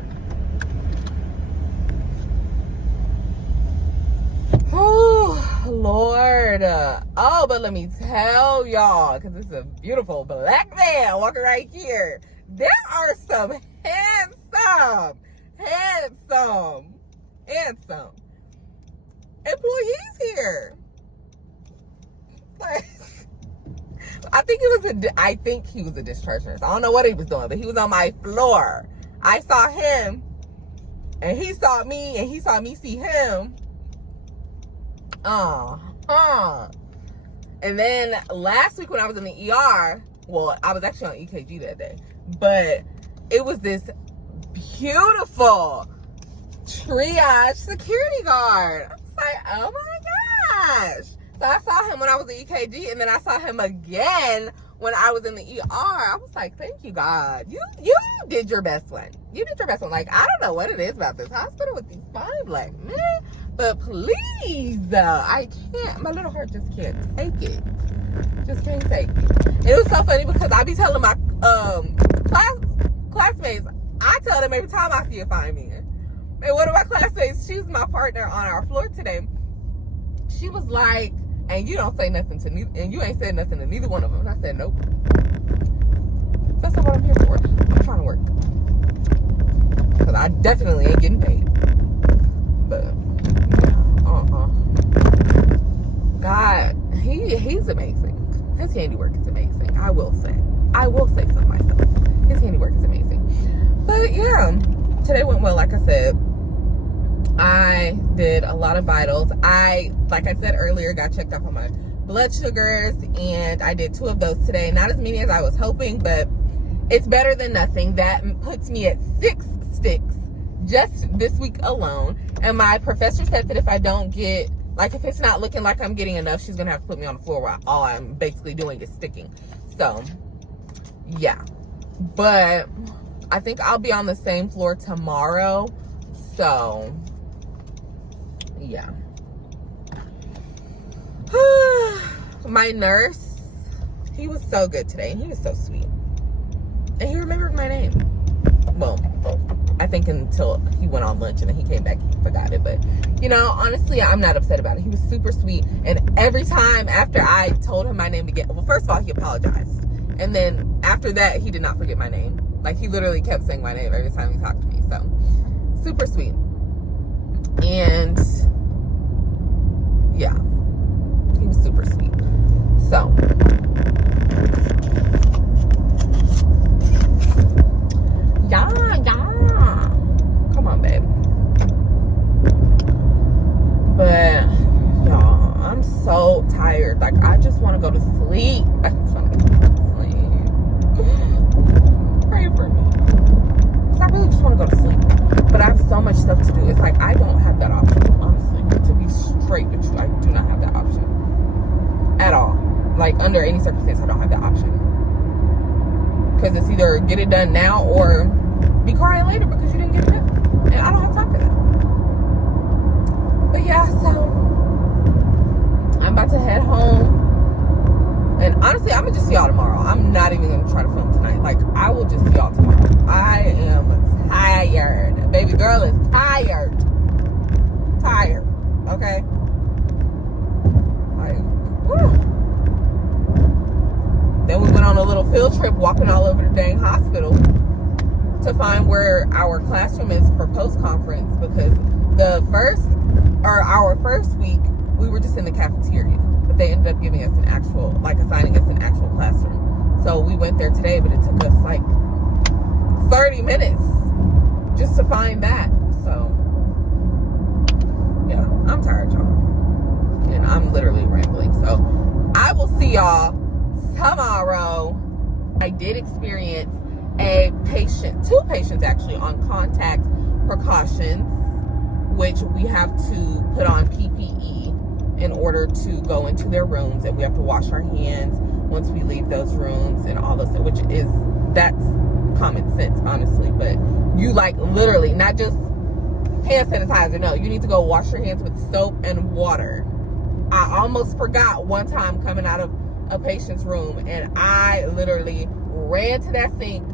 Oh, Lord. Oh, but let me tell y'all, because it's a beautiful black man walking right here. There are some handsome employees here. Like, I think he was a discharge nurse. I don't know what he was doing, but he was on my floor. I saw him, and he saw me, and he saw me see him. And then last week when I was in the ER, well, I was actually on EKG that day, but it was this beautiful triage security guard. I was like, oh my gosh. So I saw him when I was in EKG, and then I saw him again when I was in the ER. I was like, thank you, God. You did your best one. You did your best one. Like, I don't know what it is about this hospital with these fine black men, but please, I can't. My little heart just can't take it. Just can't take it. It was so funny because I be telling my classmates, I tell them every time I see a fine man. And one of my classmates, she was my partner on our floor today. She was like, and you don't say nothing to neither, and you ain't said nothing to neither one of them. And I said, nope. That's not what I'm here for. I'm trying to work. Because I definitely ain't getting paid. But, God, he's amazing. His handiwork is amazing. I will say so myself. His handiwork is amazing. But, yeah, today went well, like I said. I did a lot of vitals. Like I said earlier, got checked up on my blood sugars, and I did 2 of those today. Not as many as I was hoping, but it's better than nothing. That puts me at 6 sticks just this week alone. And my professor said that if I don't get, like, if it's not looking like I'm getting enough, she's gonna have to put me on the floor while all I'm basically doing is sticking. So, yeah. But I think I'll be on the same floor tomorrow. So, yeah. My nurse, he was so good today. He was so sweet. And he remembered my name. Well, I think until he went on lunch and then he came back, he forgot it. But, you know, honestly, I'm not upset about it. He was super sweet. And every time after I told him my name again, well, first of all, he apologized. And then after that, he did not forget my name. Like, he literally kept saying my name every time he talked to me. So, super sweet. And yeah, he was super sweet. So, yeah, come on, babe. But y'all, tired. Like, I just want to go to sleep. I just want to go to sleep. Pray for me. Because I really just want to go to sleep. But I have so much stuff to do. It's like, I don't have that option, honestly. To be straight with you, I do not have that option. At all. Like, under any circumstance, I don't have that option. Because it's either get it done now or be crying later because you didn't get it done. And I don't have time for that. But yeah, so I'm about to head home. And honestly, I'm going to just see y'all tomorrow. I'm not even going to try to film tonight. Like, I will just see y'all tomorrow. I am tired. Baby girl is tired. Tired. Okay? Like, whew. Then we went on a little field trip walking all over the dang hospital to find where our classroom is for post-conference, because our first week, we were just in the cafeteria, but they ended up giving us assigning us an actual classroom. So we went there today, but it took us like 30 minutes just to find that. So yeah, I'm tired, y'all. And I'm literally rambling. So I will see y'all tomorrow. I did experience two patients actually, on contact precautions, which we have to put on PPE in order to go into their rooms, and we have to wash our hands once we leave those rooms and all those things, that's common sense, honestly. But you, like, literally, not just hand sanitizer, no, you need to go wash your hands with soap and water. I almost forgot one time coming out of a patient's room, and I literally ran to that sink,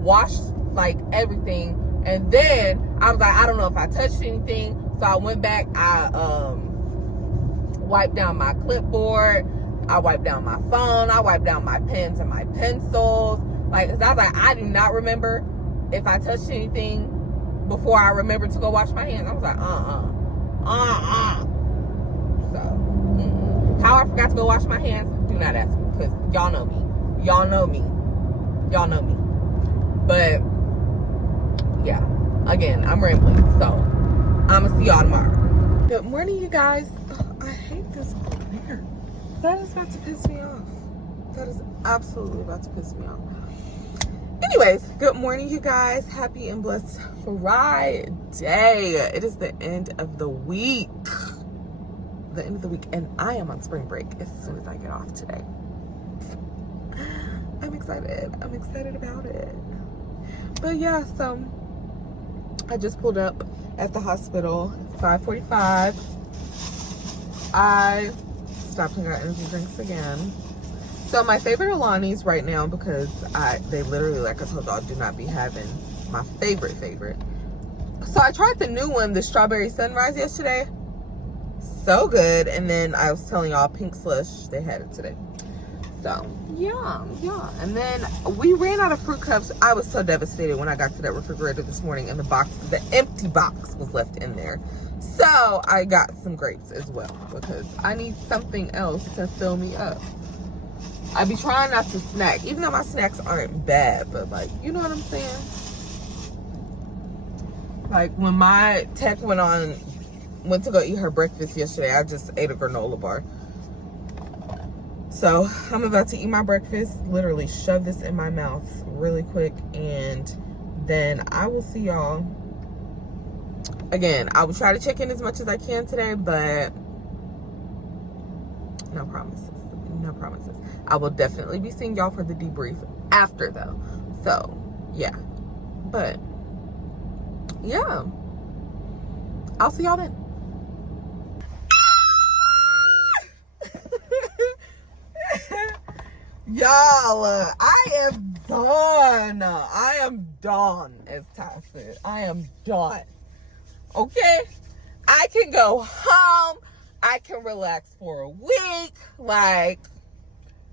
washed like everything, and then I was like, I don't know if I touched anything, so I went back. I wiped down my clipboard, I wiped down my phone, I wiped down my pens and my pencils. Like, I was like, I do not remember if I touched anything before I remembered to go wash my hands. I was like, So, how I forgot to go wash my hands, do not ask me, because y'all know me. Y'all know me. Y'all know me. But, yeah. Again, I'm rambling. So, I'm going to see y'all tomorrow. Good morning, you guys. I hate this glare. That is about to piss me off. That is absolutely about to piss me off. Anyways, good morning, you guys. Happy and blessed Friday. It is the end of the week. The end of the week, and I am on spring break as soon as I get off today. I'm excited. I'm excited about it. But yeah, so I just pulled up at the hospital, 5:45. I stopped and got energy drinks again. So my favorite Alani's right now, because they literally, like I told y'all, do not be having my favorite. So I tried the new one, the strawberry sunrise, yesterday. So good. And then I was telling y'all, pink slush, they had it today. So yeah. And then we ran out of fruit cups. I was so devastated when I got to that refrigerator this morning, and the empty box was left in there. So I got some grapes as well, because I need something else to fill me up. I be trying not to snack, even though my snacks aren't bad, but, like, you know what I'm saying? Like, when my tech went to go eat her breakfast yesterday, I just ate a granola bar. So I'm about to eat my breakfast, literally shove this in my mouth really quick, and then I will see y'all. Again, I will try to check in as much as I can today, but no promises. I will definitely be seeing y'all for the debrief after, though. So yeah, but yeah, I'll see y'all then. Y'all, I am done, as Ty said. I am done. Okay? I can go home. I can relax for a week. Like,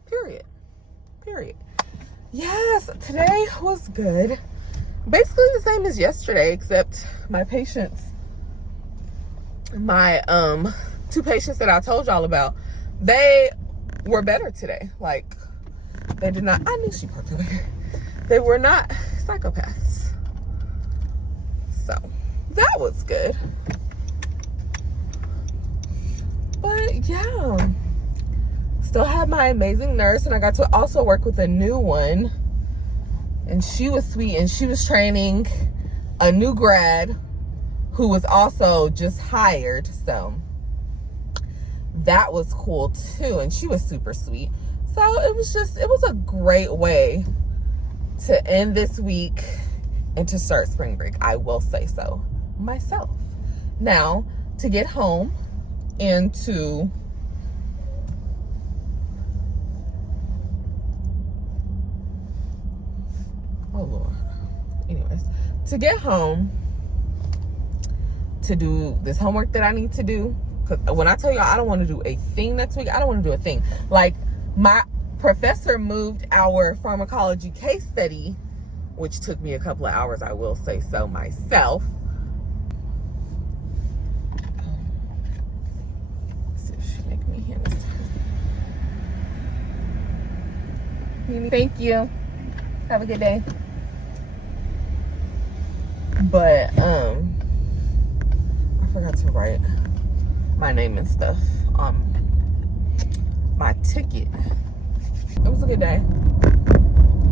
period. Yes, today was good. Basically the same as yesterday, except my patients, my two patients that I told y'all about, they were better today. Like, they did not, I knew she parked over here. They were not psychopaths. So that was good. But yeah, still have my amazing nurse, and I got to also work with a new one, and she was sweet, and she was training a new grad who was also just hired, so that was cool too, and she was super sweet. So it was a great way to end this week and to start spring break, I will say so myself. Now, to get home and to oh Lord. Anyways, to get home to do this homework that I need to do, because when I tell y'all I don't want to do a thing next week, I don't want to do a thing. Like, my professor moved our pharmacology case study, which took me a couple of hours, I will say so myself. Let's see if she make me here this time. Thank you. Have a good day. But I forgot to write my name and stuff on my ticket. It was a good day.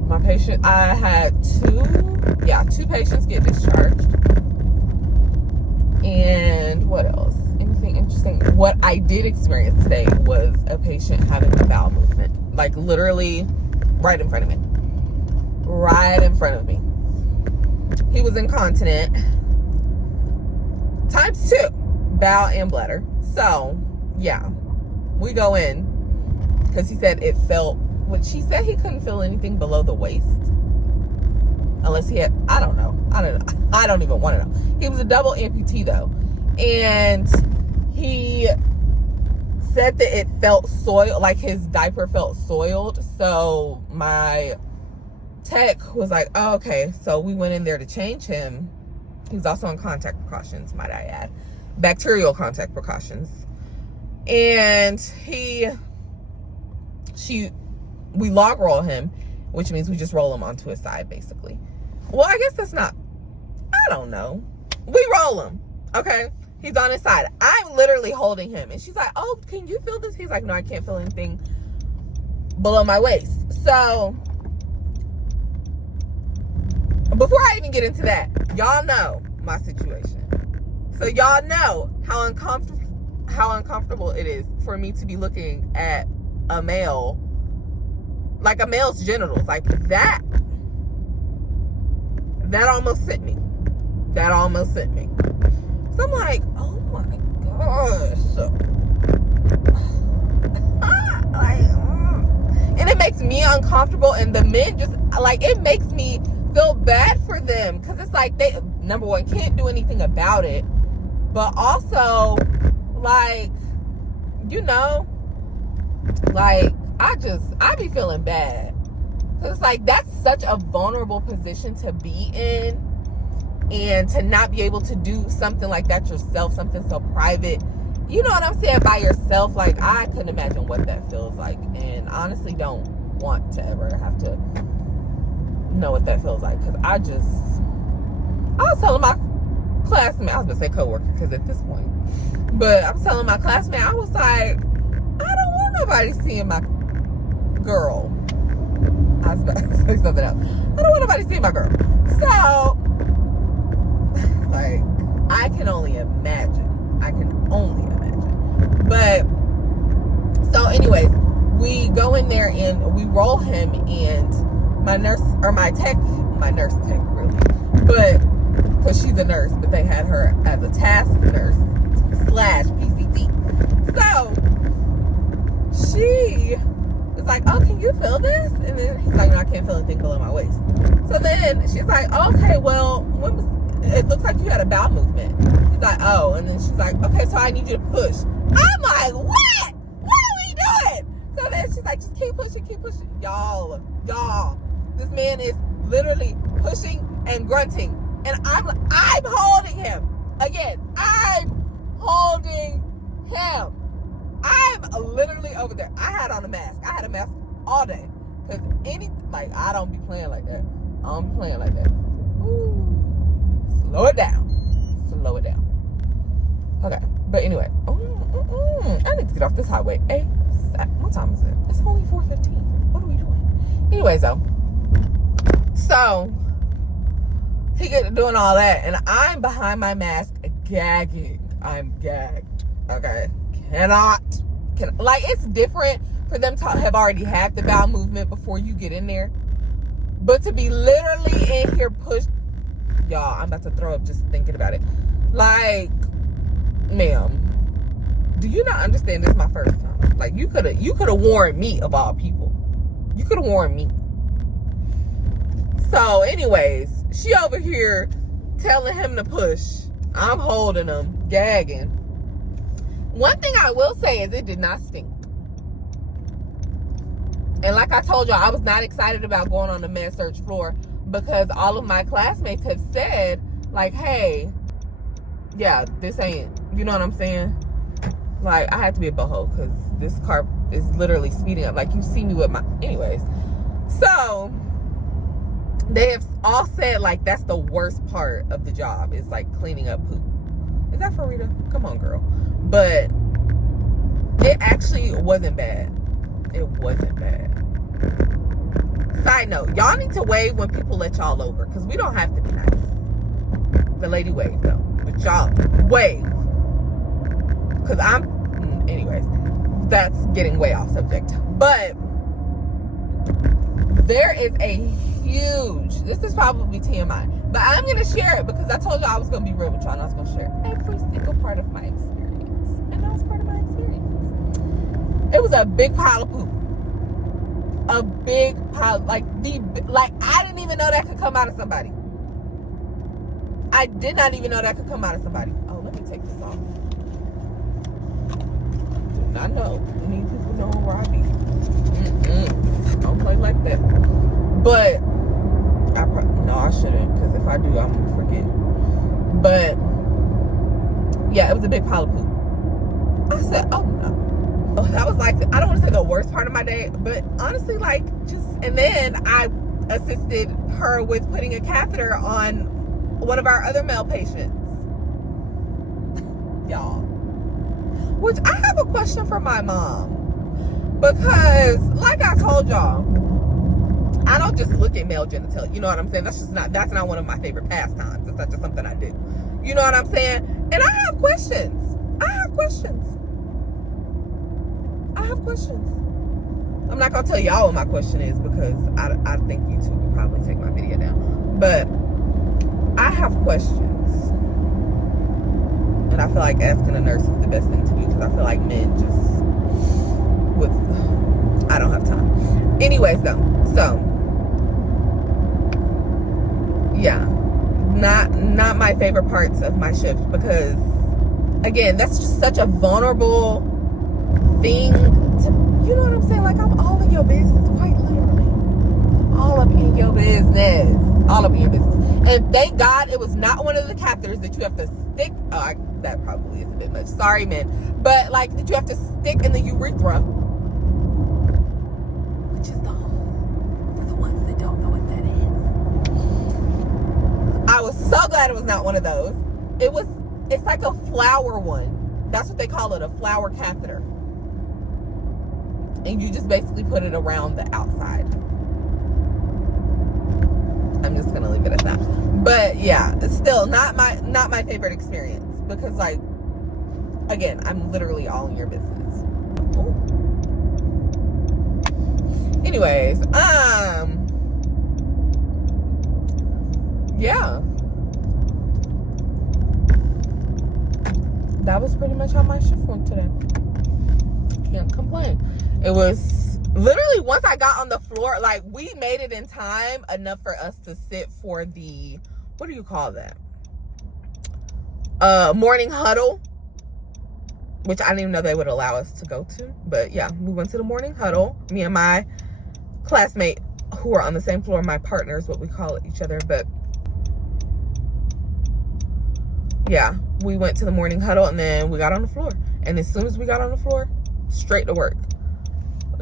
My patient, I had two patients get discharged. And what else? Anything interesting? What I did experience today was a patient having a bowel movement. Like, literally right in front of me. Right in front of me. He was incontinent. Times 2. Bowel and bladder. So, yeah. We go in. Because he said it felt, she said he couldn't feel anything below the waist. Unless he had, I don't know. I don't even want to know. He was a double amputee though. And he said that it felt soiled, like his diaper felt soiled. So my tech was like, oh, okay. So we went in there to change him. He was also on contact precautions, might I add. Bacterial contact precautions. And we log roll him, which means we just roll him onto his side, basically. Well, I guess that's not, I don't know. We roll him, okay? He's on his side. I'm literally holding him. And she's like, oh, can you feel this? He's like, no, I can't feel anything below my waist. So, before I even get into that, y'all know my situation. So y'all know how uncomfortable it is for me to be looking at a male, like a male's genitals, like that almost sent me. That almost sent me. So I'm like, oh my gosh. And it makes me uncomfortable, and the men just, like, it makes me feel bad for them, because it's like they, number one, can't do anything about it, but also, like, you know, like, I be feeling bad. Cause it's like, that's such a vulnerable position to be in, and to not be able to do something like that yourself, something so private, you know what I'm saying, by yourself. Like, I couldn't imagine what that feels like, and honestly don't want to ever have to know what that feels like. Cause I was telling my classmate, I was gonna say coworker, because at this point, but I was telling my classmate, I was like, I don't want nobody seeing my girl. I was about to say something else. I don't want nobody seeing my girl. So, like, I can only imagine. But, so anyways, we go in there and we roll him, and my nurse tech really, but, because she's a nurse, but they had her as a task nurse / PCT. So, she was like, oh, can you feel this? And then he's like, no, I can't feel anything below my waist. So then she's like, okay, well, it looks like you had a bowel movement. He's like, oh. And then she's like, okay, so I need you to push. I'm like, what? What are we doing? So then she's like, just keep pushing. Y'all, this man is literally pushing and grunting. And I'm holding him. Again, I'm holding him. I'm literally over there. I had on a mask. I had a mask all day. Because I don't be playing like that. Ooh. Slow it down. Okay. But anyway. I need to get off this highway ASAP. what time is it? It's only 4:15. What are we doing? Anyways, though. So, he doing all that, and I'm behind my mask gagging. I'm gagged. Okay? Like, it's different for them to have already had the bowel movement before you get in there. But to be literally in here pushed, y'all, I'm about to throw up just thinking about it. Like, ma'am, do you not understand this is my first time? Like, you could have warned me, of all people. You could have warned me. So, anyways, she over here telling him to push. I'm holding him, gagging. One thing I will say is it did not stink. And like I told y'all, I was not excited about going on the med surg floor because all of my classmates have said, like, hey, yeah, this ain't, you know what I'm saying? Like, I had to be a boho because this car is literally speeding up. Like, you see me with my, anyways. So, they have all said, like, that's the worst part of the job is, like, cleaning up poop. Is that for Rita? Come on, girl. But it actually wasn't bad. It wasn't bad. Side note, y'all need to wave when people let y'all over because we don't have to be nice. The lady waved, though. But y'all, wave. Because anyways, that's getting way off subject. But there is a huge, this is probably TMI, but I'm going to share it because I told y'all I was going to be real with y'all and I was going to share every single part of my experience. And that was part of my experience. It was a big pile of poop. A big pile, like I didn't even know that could come out of somebody. I did not even know that could come out of somebody. Oh, let me take this off. Do not know. We need people knowing where I be. Don't play like that. But no, I shouldn't, because if I do, I'm gonna forget. But yeah, it was a big pile of poop. I said, oh no. That was like, I don't want to say the worst part of my day, but honestly, like, just, and then I assisted her with putting a catheter on one of our other male patients. Y'all. Which I have a question for my mom. Because, like I told y'all, I don't just look at male genitalia. You know what I'm saying? That's not one of my favorite pastimes. It's not just something I do. You know what I'm saying? And I have questions. I'm not gonna tell y'all what my question is because I think YouTube will probably take my video down. But I have questions, and I feel like asking a nurse is the best thing to do because I feel like men I don't have time. Anyways, though, so yeah, not my favorite parts of my shift because again, that's just such a vulnerable thing to, you know what I'm saying? Like, I'm all in your business, quite literally. All up in your business. All up in your business. And thank God it was not one of the catheters that you have to stick. Oh, that probably is a bit much. Sorry, man. But, like, that you have to stick in the urethra. Which is the hole. For the ones that don't know what that is. I was so glad it was not one of those. It's like a flower one. That's what they call it, a flower catheter. And you just basically put it around the outside. I'm just gonna leave it at that. But yeah, it's still not my favorite experience because, like, again, I'm literally all in your business. Ooh. Anyways, yeah, that was pretty much how my shift went today. Can't complain. It was literally, once I got on the floor, like, we made it in time enough for us to sit for the, what do you call that? Morning huddle, which I didn't even know they would allow us to go to. But yeah, we went to the morning huddle. Me and my classmate who are on the same floor, my partners, what we call each other. But yeah, we went to the morning huddle and then we got on the floor. And as soon as we got on the floor, straight to work.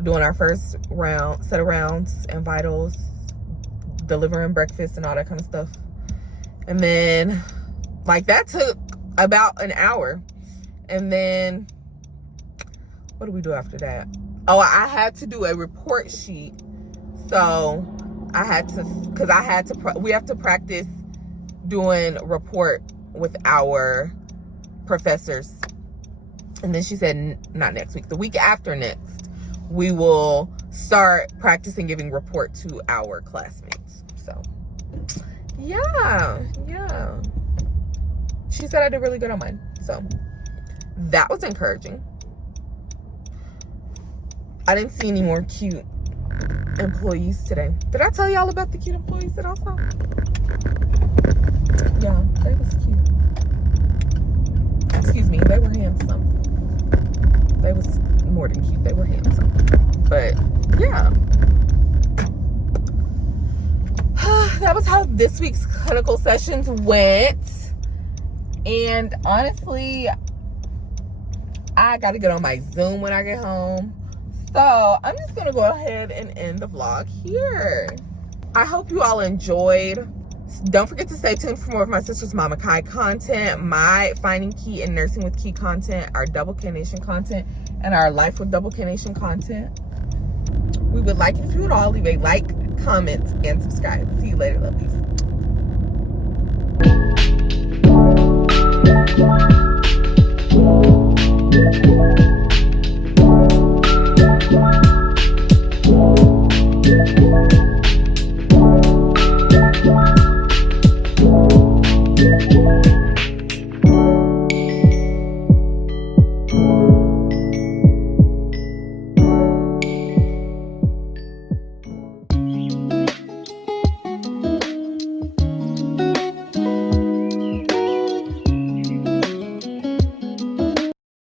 Doing our first set of rounds and vitals, delivering breakfast and all that kind of stuff. And then, like, that took about an hour. And then, what do we do after that? Oh, I had to do a report sheet. So I had to, we have to practice doing report with our professors. And then she said, not next week, the week after next, we will start practicing giving report to our classmates. So yeah. She said I did really good on mine. So that was encouraging. I didn't see any more cute employees today. Did I tell y'all about the cute employees that I saw? Yeah, they was cute. Excuse me, they were handsome. They was more than cute, they were handsome. But yeah. That was how this week's clinical sessions went. And honestly, I gotta get on my Zoom when I get home. So I'm just gonna go ahead and end the vlog here. I hope you all enjoyed. Don't forget to stay tuned for more of my sister's Mama Kai content, my Finding Key and Nursing with Key content, our Double K Nation content, and our Life with Double K Nation content. We would like it if you would all leave a like, comment, and subscribe. See you later, lovies.